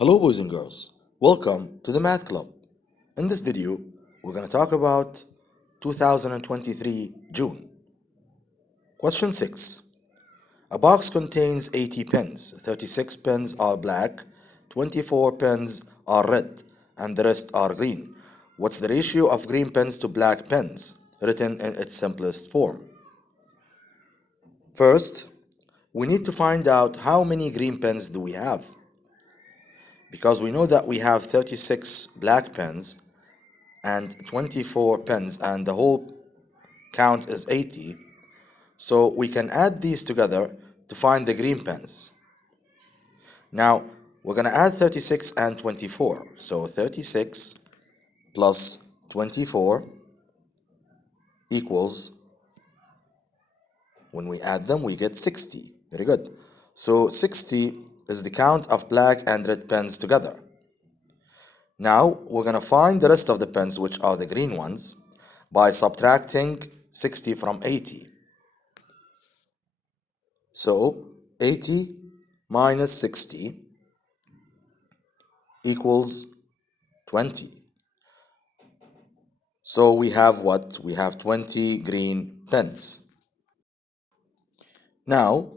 Hello boys and girls, welcome to the Math Club. In this video, we're going to talk about 2023 June. Question 6. A box contains 80 pens, 36 pens are black, 24 pens are red, and the rest are green. What's the ratio of green pens to black pens, written in its simplest form? First, we need to find out how many green pens do we have. Because we know that we have 36 black pens and 24 pens and the whole count is 80, so we can add these together to find the green pens. Now we're going to add 36 and 24, so 36 plus 24 equals, when we add them we get 60. Very good. So 60 is the count of black and red pens together. Now we're going to find the rest of the pens, which are the green ones, by subtracting 60 from 80. So 80 minus 60 equals 20. So we have what? We have 20 green pens. Now,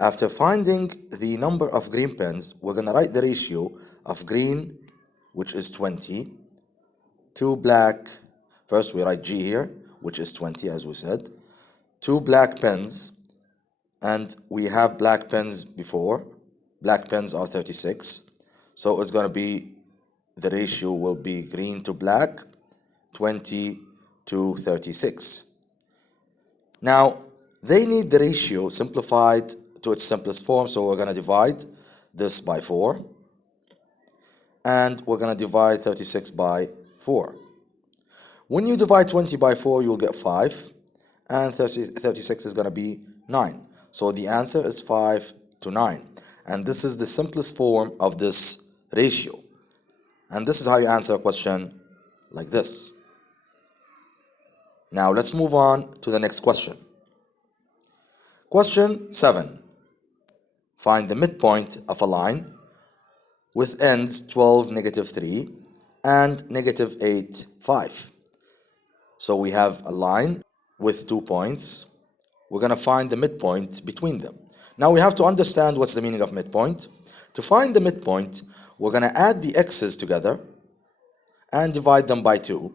after finding the number of green pens, we're going to write the ratio of green, which is 20, to black. First we write G here, which is 20 as we said, 2 black pens, and we have black pens before. Black pens are 36, so it's going to be, the ratio will be green to black, 20 to 36. Now, they need the ratio simplified to its simplest form, so we're going to divide this by 4, and we're going to divide 36 by 4. When you divide 20 by 4, you'll get 5, and 36 is going to be 9. So the answer is 5 to 9. And this is the simplest form of this ratio. And this is how you answer a question like this. Now let's move on to the next question. Question 7. Find the midpoint of a line with ends 12, -3, and -8, 5. So we have a line with 2 points. We're going to find the midpoint between them. Now we have to understand what's the meaning of midpoint. To find the midpoint, we're going to add the x's together and divide them by 2,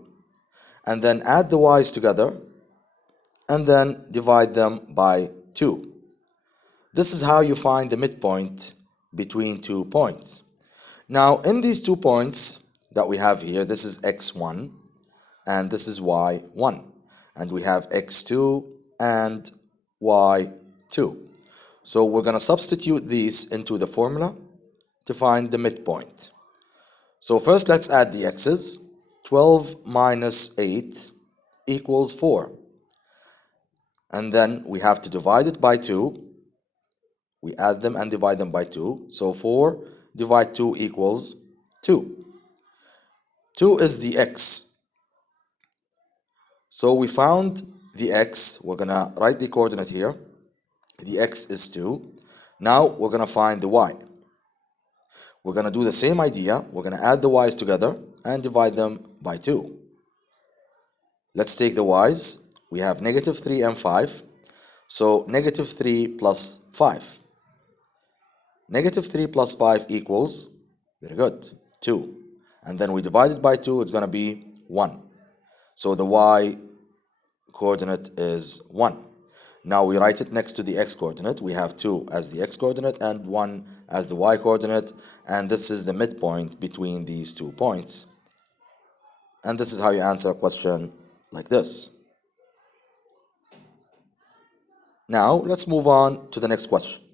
and then add the y's together and then divide them by 2. This is how you find the midpoint between 2 points. Now in these 2 points that we have here, this is x1 and this is y1, and we have x2 and y2. So we're going to substitute these into the formula to find the midpoint. So first let's add the x's. 12 minus 8 equals 4. And then we have to divide it by 2. We add them and divide them by 2. So 4 divided 2 equals 2. 2 is the x. So we found the x. We're going to write the coordinate here. The x is 2. Now we're going to find the y. We're going to do the same idea. We're going to add the y's together and divide them by 2. Let's take the y's. We have -3 and 5. So -3 plus 5. -3 plus 5 equals, very good, 2. And then we divide it by 2, it's going to be 1. So the y coordinate is 1. Now we write it next to the x coordinate. We have 2 as the x coordinate and 1 as the y coordinate. And this is the midpoint between these 2 points. And this is how you answer a question like this. Now let's move on to the next question.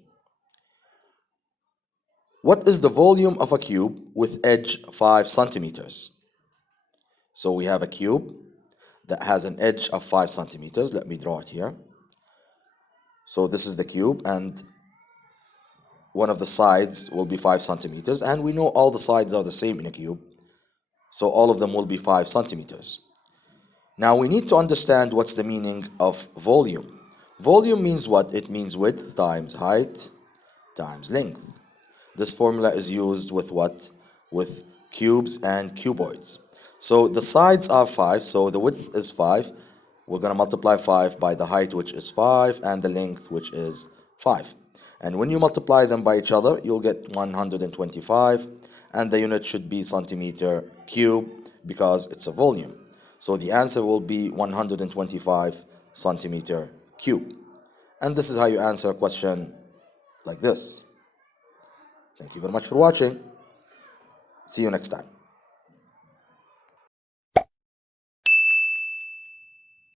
What is the volume of a cube with edge 5 centimeters? So we have a cube that has an edge of 5 centimeters. Let me draw it here. So this is the cube, and one of the sides will be 5 centimeters, and we know all the sides are the same in a cube, so all of them will be 5 centimeters. Now we need to understand what's the meaning of volume. Volume means what? It means width times height times length. This formula is used with what? with cubes and cuboids. So the sides are 5, so the width is 5. We're going to multiply 5 by the height, which is 5, and the length, which is 5. And when you multiply them by each other, you'll get 125, and the unit should be centimeter cube because it's a volume. So the answer will be 125 centimeter cube. And this is how you answer a question like this. Thank you very much for watching. See you next time.